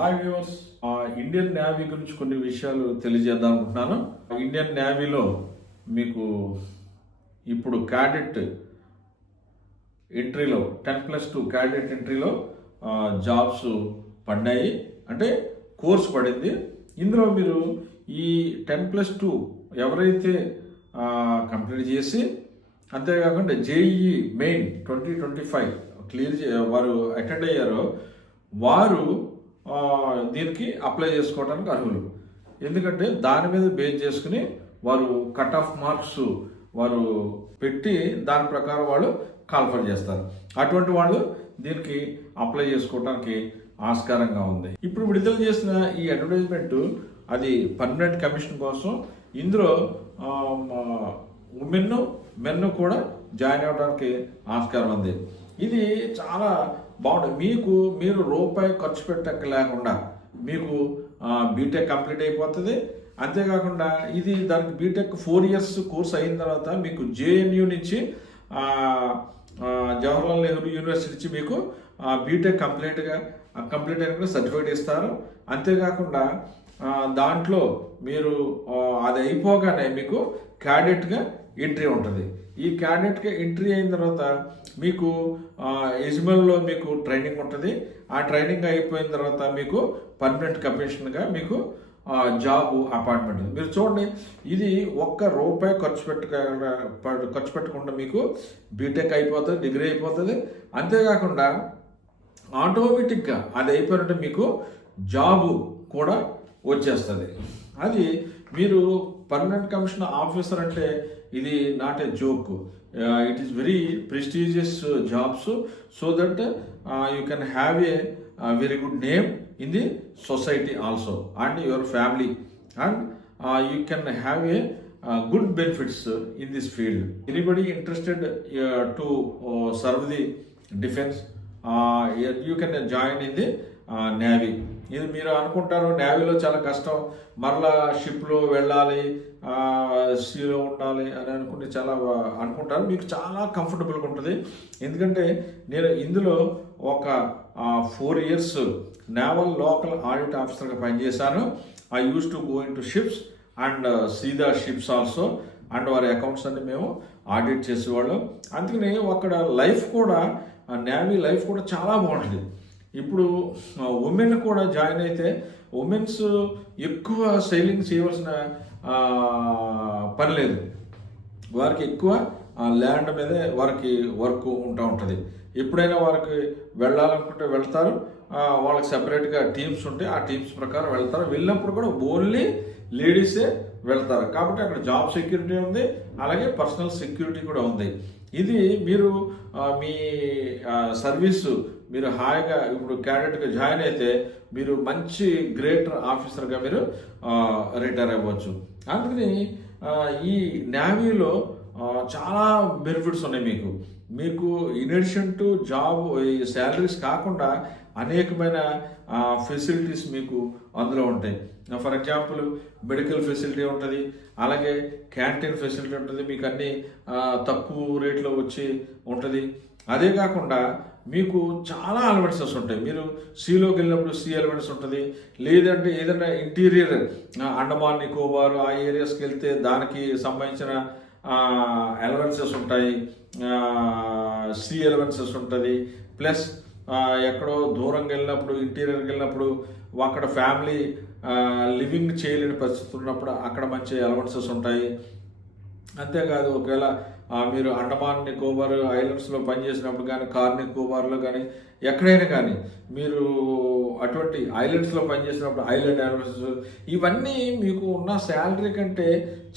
Hi viewers, Indian navy గురించి కొన్ని విషయాలు తెలియజేద్దాం అనుకుంటున్నాను. ఇండియన్ నేవీలో మీకు ఇప్పుడు క్యాడెట్ ఎంట్రీలో 10+2 క్యాడెట్ ఎంట్రీలో జాబ్స్ పడ్డాయి. అంటే కోర్స్ పడింది. ఇందులో మీరు ఈ 10+2 ఎవరైతే కంప్లీట్ చేసి, అంతేకాకుండా జేఈఈ మెయిన్ 2025 క్లియర్ వారు అటెండ్ అయ్యారో వారు దీనికి అప్లై చేసుకోవడానికి అర్హులు. ఎందుకంటే దాని మీద బేస్ చేసుకుని వారు కట్ ఆఫ్ మార్క్స్ వారు పెట్టి దాని ప్రకారం వాళ్ళు కాల్ఫర్ చేస్తారు. అటువంటి వాళ్ళు దీనికి అప్లై చేసుకోవడానికి ఆస్కారంగా ఉంది. ఇప్పుడు విడుదల చేసిన ఈ అడ్వర్టైజ్మెంట్ అది పర్మనెంట్ కమిషన్ కోసం. ఇందులో మెన్ కూడా జాయిన్ అవ్వడానికి ఆస్కారం ఉంది. ఇది చాలా బాగుంటుంది. మీరు రూపాయి ఖర్చు పెట్టక లేకుండా మీకు బీటెక్ కంప్లీట్ అయిపోతుంది. అంతేకాకుండా ఇది దానికి బీటెక్ 4 years కోర్స్ అయిన తర్వాత మీకు జేఎన్యూ నుంచి జవహర్లాల్ నెహ్రూ యూనివర్సిటీ నుంచి మీకు బీటెక్ కంప్లీట్ అయిన సర్టిఫికేట్ ఇస్తారు. అంతేకాకుండా దాంట్లో మీరు అది అయిపోగానే మీకు క్యాడెట్గా ఎంట్రీ ఉంటుంది. ఈ క్యాడెట్గా ఎంట్రీ అయిన తర్వాత మీకు ఎజ్మల్లో మీకు ట్రైనింగ్ ఉంటుంది. ఆ ట్రైనింగ్ అయిపోయిన తర్వాత మీకు పర్మనెంట్ కమిషన్గా మీకు జాబ్ అపాయింట్మెంట్. మీరు చూడండి, ఇది ఒక్క రూపాయి ఖర్చు పెట్టకుండా మీకు బీటెక్ అయిపోతుంది, డిగ్రీ అయిపోతుంది. అంతేకాకుండా ఆటోమేటిక్గా అది అయిపోయినట్టు మీకు జాబు కూడా వచ్చేస్తుంది. అది మీరు పర్మనెంట్ కమిషన్ ఆఫీసర్ అంటే ఇది not a joke. It is very prestigious jobs, so that you can have a very good name in the society also and your family, and you can have a good benefits in this field. Anybody interested to serve the defense, you can join in the navy. ఇది మీరు అనుకుంటారు నేవీలో చాలా కష్టం, మరలా షిప్లో వెళ్ళాలి, సీలో ఉండాలి అని చాలా అనుకుంటారు. మీకు చాలా కంఫర్టబుల్గా ఉంటుంది. ఎందుకంటే నేను ఇందులో ఒక 4 years నేవల్ లోకల్ ఆడిట్ ఆఫీసర్గా పనిచేశాను. I used to go into ships and see the ships also, and వారి అకౌంట్స్ అన్ని మేము ఆడిట్ చేసేవాళ్ళం. అందుకని అక్కడ లైఫ్ కూడా, నేవీ లైఫ్ కూడా చాలా బాగుంటుంది. ఇప్పుడు ఉమెన్ కూడా జాయిన్ అయితే ఉమెన్స్ ఎక్కువ సెయిలింగ్ చేయవలసిన పని లేదు. వారికి ఎక్కువ ల్యాండ్ మీదే వారికి వర్క్ ఉంటుంది. ఎప్పుడైనా వారికి వెళ్ళాలనుకుంటే వెళ్తారు. వాళ్ళకి సెపరేట్గా టీమ్స్ ఉంటాయి, ఆ టీమ్స్ ప్రకారం వెళ్తారు. వెళ్ళినప్పుడు కూడా ఓన్లీ లేడీసే వెళ్తారు. కాబట్టి అక్కడ జాబ్ సెక్యూరిటీ ఉంది, అలాగే పర్సనల్ సెక్యూరిటీ కూడా ఉంది. ఇది మీరు మీ సర్వీసు మీరు హాయిగా ఇప్పుడు క్యాడెట్గా జాయిన్ అయితే మీరు మంచి గ్రేట్ ఆఫీసర్గా మీరు రిటైర్ అవ్వచ్చు. అందుకని ఈ నేవీలో చాలా బెనిఫిట్స్ ఉన్నాయి. మీకు in addition to job salaries కాకుండా అనేకమైన ఫెసిలిటీస్ మీకు అందులో ఉంటాయి. ఫర్ ఎగ్జాంపుల్ మెడికల్ ఫెసిలిటీ ఉంటుంది, అలాగే క్యాంటీన్ ఫెసిలిటీ ఉంటుంది. మీకు అన్ని తక్కువ రేట్లో వచ్చి ఉంటుంది. అదే కాకుండా మీకు చాలా అలవెన్సెస్ ఉంటాయి. మీరు సీలోకి వెళ్ళినప్పుడు సీ అలవెన్స్ ఉంటుంది, లేదంటే ఏదైనా ఇంటీరియర్ అండమాన్ నికోబార్ ఆ ఏరియాస్కి వెళ్తే దానికి సంబంధించిన అలవెన్సెస్ ఉంటాయి, సీ అలవెన్సెస్ ఉంటుంది. ప్లస్ ఎక్కడో దూరంగా వెళ్ళినప్పుడు, ఇంటీరియర్కి వెళ్ళినప్పుడు అక్కడ ఫ్యామిలీ లివింగ్ చేయలేని పరిస్థితి ఉన్నప్పుడు అక్కడ మంచి అలవెన్సెస్ ఉంటాయి. అంతేకాదు ఒకవేళ మీరు అండమాన్ నికోబార్ ఐలాండ్స్లో పనిచేసినప్పుడు కానీ, కార్ నికోబార్లో కానీ, ఎక్కడైనా కానీ మీరు అటువంటి ఐలాండ్స్లో పనిచేసినప్పుడు ఐలాండ్ అలవెన్సెస్, ఇవన్నీ మీకు ఉన్న శాలరీ కంటే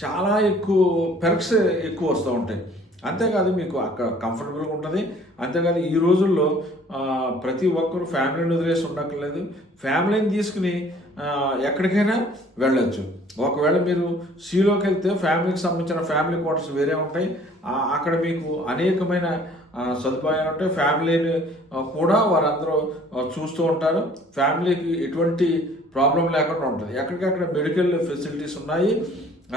చాలా ఎక్కువ పెర్క్స్ ఎక్కువ వస్తూ ఉంటాయి. అంతేకాదు మీకు అక్కడ కంఫర్టబుల్గా ఉంటుంది. అంతేకాదు ఈ రోజుల్లో ప్రతి ఒక్కరు ఫ్యామిలీని వదిలేసి ఉండక్కర్లేదు. ఫ్యామిలీని తీసుకుని ఎక్కడికైనా వెళ్ళొచ్చు. ఒకవేళ మీరు సీలోకి వెళ్తే ఫ్యామిలీకి సంబంధించిన ఫ్యామిలీ క్వార్టర్స్ వేరే ఉంటాయి. అక్కడ మీకు అనేకమైన సదుపాయాలు ఉంటాయి. ఫ్యామిలీని కూడా వారందరూ చూస్తూ ఉంటారు. ఫ్యామిలీకి ఎటువంటి ప్రాబ్లం లేకుండా ఉంటుంది. ఎక్కడికక్కడ మెడికల్ ఫెసిలిటీస్ ఉన్నాయి.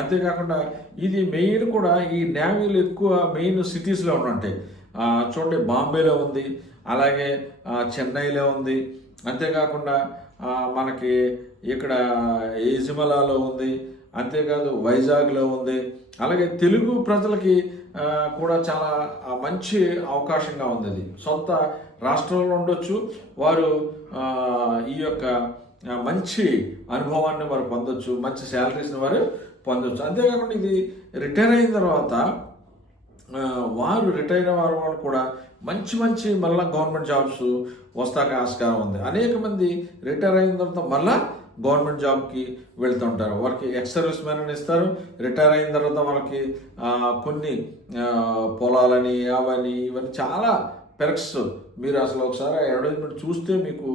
అంతేకాకుండా ఇది మెయిన్ కూడా ఈ నేవీలు ఎక్కువ మెయిన్ సిటీస్లో ఉంటాయి. చూడండి, బాంబేలో ఉంది, అలాగే చెన్నైలో ఉంది. అంతేకాకుండా మనకి ఇక్కడ ఇజిమలాలో ఉంది, అంతేకాదు వైజాగ్లో ఉంది. అలాగే తెలుగు ప్రజలకి కూడా చాలా మంచి అవకాశంగా ఉంది. అది సొంత రాష్ట్రంలో ఉండొచ్చు, వారు ఈ యొక్క మంచి అనుభవాన్ని వారు పొందొచ్చు, మంచి శాలరీస్ని వారు పొందొచ్చు. అంతేకాకుండా ఇది రిటైర్ అయిన తర్వాత వారు రిటైర్ అయిన వారు కూడా మంచి మంచి మళ్ళీ గవర్నమెంట్ జాబ్స్ వస్తాక ఆస్కారం ఉంది. అనేక మంది రిటైర్ అయిన తర్వాత మళ్ళీ గవర్నమెంట్ జాబ్కి వెళ్తూ ఉంటారు. వారికి ఎక్స్ సర్వీస్ మ్యాన్ అని ఇస్తారు. రిటైర్ అయిన తర్వాత వాళ్ళకి కొన్ని పొలాలని అవని ఇవన్నీ చాలా పెర్క్స్. మీరు అసలు ఒకసారి అడ్వర్టైజ్మెంట్ చూస్తే మీకు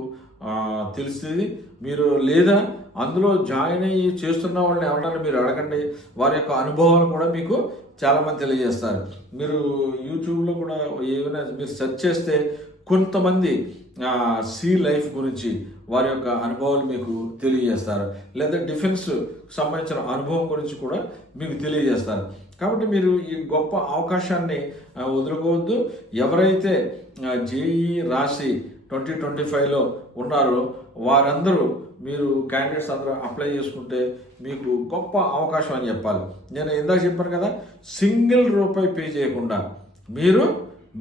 తెలుస్తుంది. మీరు లేదా అందులో జాయిన్ అయ్యి చేస్తున్న వాళ్ళని ఎవరైనా మీరు అడగండి, వారి యొక్క అనుభవాలు కూడా మీకు చాలామంది తెలియజేస్తారు. మీరు యూట్యూబ్లో కూడా ఏమైనా మీరు సెర్చ్ చేస్తే కొంతమంది సీ లైఫ్ గురించి వారి యొక్క అనుభవాలు మీకు తెలియజేస్తారు, లేదా డిఫెన్స్ సంబంధించిన అనుభవం గురించి కూడా మీకు తెలియజేస్తారు. కాబట్టి మీరు ఈ గొప్ప అవకాశాన్ని వదులుకోవద్దు. ఎవరైతే జేఈ రాసి 2025లో ఉన్నారో వారందరూ మీరు క్యాండిడేట్స్ అందరూ అప్లై చేసుకుంటే మీకు గొప్ప అవకాశం అని చెప్పాలి. నేను ఇందాక చెప్పాను కదా, సింగిల్ రూపాయి పే చేయకుండా మీరు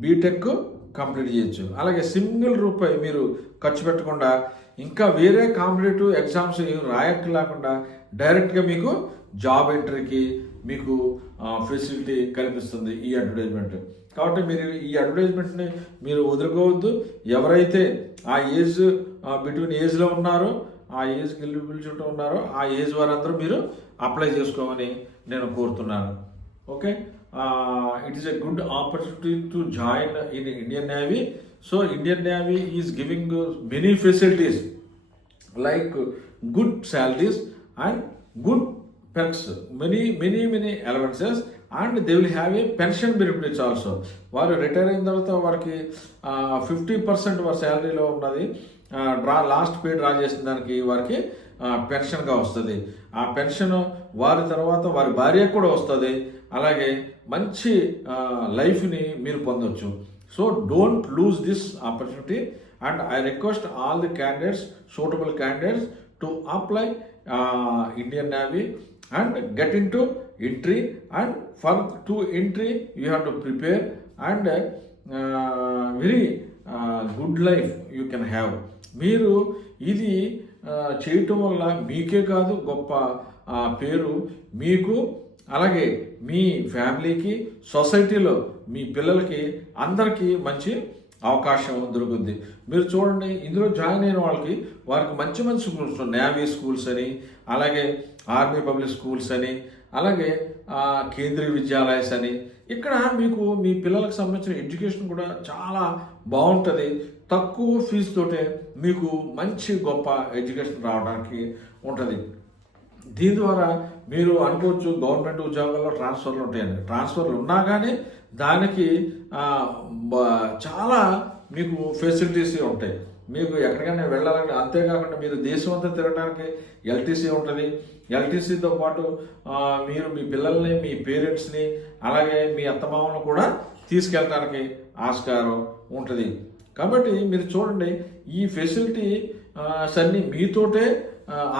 బీటెక్ కంప్లీట్ చేయొచ్చు. అలాగే సింగిల్ రూపాయి మీరు ఖర్చు పెట్టకుండా ఇంకా వేరే కాంపిటేటివ్ ఎగ్జామ్స్ రాయక్కర్లేకుండా డైరెక్ట్గా మీకు జాబ్ ఎంట్రీకి మీకు ఫెసిలిటీ కల్పిస్తుంది ఈ అడ్వర్టైజ్మెంట్. కాబట్టి మీరు ఈ అడ్వర్టైజ్మెంట్ని మీరు వదులుకోవద్దు. ఎవరైతే ఆ ఏజ్ బిట్వీన్ ఏజ్లో ఉన్నారో, ఆ ఏజ్కి ఎలిజిబిలిటీ ఉన్నారో ఆ ఏజ్ వారందరూ మీరు అప్లై చేసుకోమని నేను కోరుతున్నాను. Okay, it is a good opportunity to join in Indian Navy. So Indian Navy is giving many facilities like good salaries and good perks, many allowances, and they will have a pension benefits also. వారు retire అయిన తర్వాత వారికి 50% వారి శాలరీలో ఉన్నది last pay draw చేసిన దానికి వారికి పెన్షన్గా వస్తుంది. ఆ పెన్షన్ వారి తర్వాత వారి భార్యకు కూడా వస్తుంది. అలాగే మంచి లైఫ్ని మీరు పొందొచ్చు. So don't lose this opportunity and I request all the candidates, suitable candidates to apply Indian navy and get into entry, and for to entry you have to prepare and very good life you can have. మీరు ఇది చేయటం వల్ల మీకే కాదు గొప్ప పేరు మీకు, అలాగే మీ ఫ్యామిలీకి, సొసైటీలో మీ పిల్లలకి అందరికీ మంచి అవకాశం దొరుకుద్ది. మీరు చూడండి, ఇందులో జాయిన్ అయిన వాళ్ళకి వారికి మంచి మంచి స్కూల్స్, నేవీ స్కూల్స్ అని, అలాగే ఆర్మీ పబ్లిక్ స్కూల్స్ అని, అలాగే కేంద్రీయ విద్యాలయస్ అని, ఇక్కడ మీకు మీ పిల్లలకు సంబంధించిన ఎడ్యుకేషన్ కూడా చాలా బాగుంటుంది. తక్కువ ఫీజుతోటే మీకు మంచి గొప్ప ఎడ్యుకేషన్ రావడానికి ఉంటుంది. దీని ద్వారా మీరు అనుకోవచ్చు గవర్నమెంట్ ఉద్యోగాల్లో ట్రాన్స్ఫర్లు ఉంటాయని. ట్రాన్స్ఫర్లు ఉన్నా కానీ దానికి చాలా మీకు ఫెసిలిటీస్ ఉంటాయి. మీకు ఎక్కడికైనా వెళ్ళాలంటే, అంతేకాకుండా మీరు దేశం అంతా తిరగడానికి ఎల్టీసీ ఉంటుంది. ఎల్టీసీతో పాటు మీరు మీ పిల్లల్ని, మీ పేరెంట్స్ని, అలాగే మీ అత్తమామలను కూడా తీసుకెళ్ళడానికి ఆస్కారం ఉంటుంది. కాబట్టి మీరు చూడండి, ఈ ఫెసిలిటీ అన్నీ మీతోటే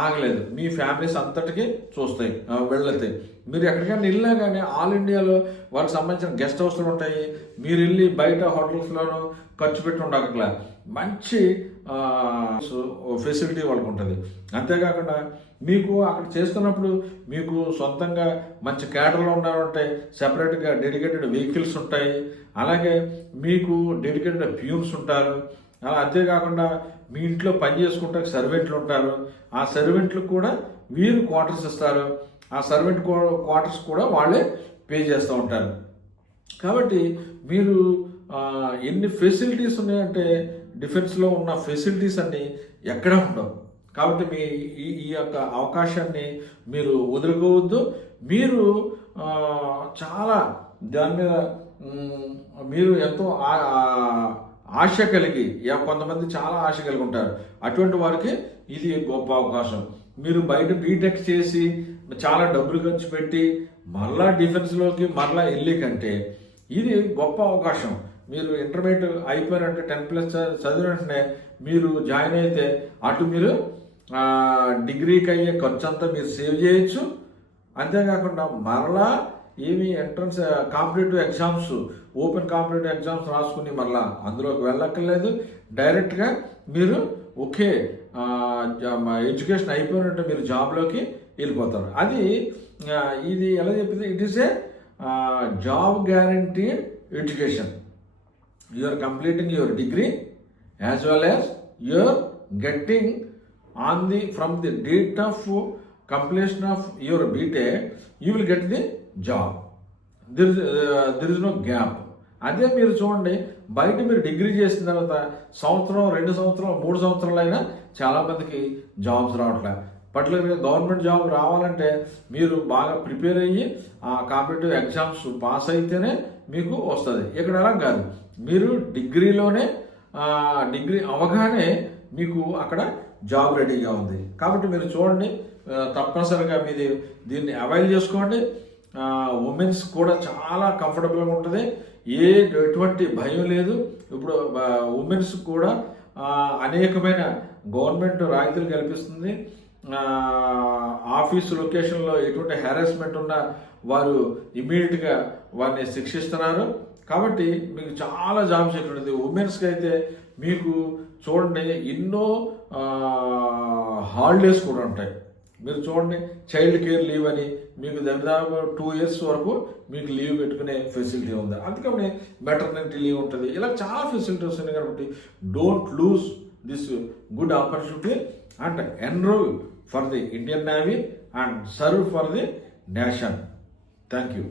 ఆగలేదు, మీ ఫ్యామిలీస్ అంతటికీ చూస్తాయి, వెళ్తాయి. మీరు ఎక్కడికైనా వెళ్ళినా కానీ ఆల్ ఇండియాలో వాళ్ళకి సంబంధించిన గెస్ట్ హౌస్లు ఉంటాయి. మీరు వెళ్ళి బయట హోటల్స్లోనూ ఖర్చు పెట్టి ఉండగల మంచి ఫెసిలిటీ వాళ్ళకు ఉంటుంది. అంతేకాకుండా మీకు అక్కడ చేస్తున్నప్పుడు మీకు సొంతంగా మంచి క్యాడర్లో ఉన్నారంటే సెపరేట్గా డెడికేటెడ్ వెహికల్స్ ఉంటాయి. అలాగే మీకు డెడికేటెడ్ ప్యూన్స్ ఉంటారు. అలా అంతేకాకుండా మీ ఇంట్లో పని చేసుకుంటే సర్వెంట్లు ఉంటారు. ఆ సర్వెంట్లకు కూడా వీరు క్వార్టర్స్ ఇస్తారు. ఆ సర్వెంట్ క్వార్టర్స్ కూడా వాళ్ళే పే చేస్తూ ఉంటారు. కాబట్టి మీరు ఎన్ని ఫెసిలిటీస్ ఉన్నాయంటే డిఫెన్స్లో ఉన్న ఫెసిలిటీస్ అన్నీ ఎక్కడ ఉండవు. కాబట్టి మీ ఈ యొక్క అవకాశాన్ని మీరు వదులుకోవద్దు. మీరు చాలా దాని మీద మీరు ఎంతో ఆశ కలిగి, కొంతమంది చాలా ఆశ కలిగి ఉంటారు. అటువంటి వారికి ఇది గొప్ప అవకాశం. మీరు బయట బీటెక్ చేసి చాలా డబ్బులు ఖర్చు పెట్టి మళ్ళా డిఫెన్స్లోకి మళ్ళా వెళ్ళి కంటే ఇది గొప్ప అవకాశం. మీరు ఇంటర్మీడియట్ అయిపోయినట్టు 10+ చదివిన వెంటనే మీరు జాయిన్ అయితే అటు మీరు డిగ్రీకి అయ్యే ఖర్చు అంతా మీరు సేవ్ చేయొచ్చు. అంతేకాకుండా మరలా ఏమి entrance competitive exams, open competitive exams రాసుకుని మరలా అందులోకి వెళ్ళక్కర్లేదు. డైరెక్ట్గా మీరు ఒకే ఎడ్యుకేషన్ అయిపోయినట్టు మీరు జాబ్లోకి వెళ్ళిపోతారు. ఇది ఎలా చెప్పింది, it is a job guaranteed education. You are completing your degree as well as you are getting from the date of completion of your BTech, you will get the job. There is no gap. అదే మీరు చూడండి, బయట మీరు degree చేసిన తర్వాత సంవత్సరం, 2 సంవత్సరాలు, 3 సంవత్సరాలు అయినా చాలామందికి జాబ్స్ రావట్లేదు. పర్టికులర్గా గవర్నమెంట్ జాబ్ రావాలంటే మీరు బాగా ప్రిపేర్ అయ్యి ఆ కాంపిటేటివ్ ఎగ్జామ్స్ పాస్ అయితేనే మీకు వస్తుంది. ఇక్కడ అలా కాదు, మీరు డిగ్రీలోనే డిగ్రీ అవగానే మీకు అక్కడ జాబ్ రెడీగా ఉంది. కాబట్టి మీరు చూడండి, తప్పనిసరిగా మీరు దీన్ని అవైల్ చేసుకోండి. ఉమెన్స్ కూడా చాలా కంఫర్టబుల్గా ఉంటుంది, ఎటువంటి భయం లేదు. ఇప్పుడు ఉమెన్స్ కూడా అనేకమైన గవర్నమెంట్ రాయితీలు కల్పిస్తుంది. ఆఫీసు లొకేషన్లో ఎటువంటి హెరాస్మెంట్ ఉన్నా వారు ఇమీడియట్గా వారిని శిక్షిస్తున్నారు. కాబట్టి మీకు చాలా జాబ్ సెక్యూరిటీ ఉంది. ఉమెన్స్కి అయితే మీకు చూడండి ఎన్నో హాలిడేస్ కూడా ఉంటాయి. మీరు చూడండి, చైల్డ్ కేర్ లీవ్ అని మీకు దాదాపు 2 years వరకు మీకు లీవ్ పెట్టుకునే ఫెసిలిటీ ఉంది. అందుకని మెటర్నిటీ లీవ్ ఉంటుంది. ఇలా చాలా ఫెసిలిటీస్ ఉన్నాయి. కాబట్టి don't lose this good opportunity and enrol for the Indian navy and serve for the nation. Thank you.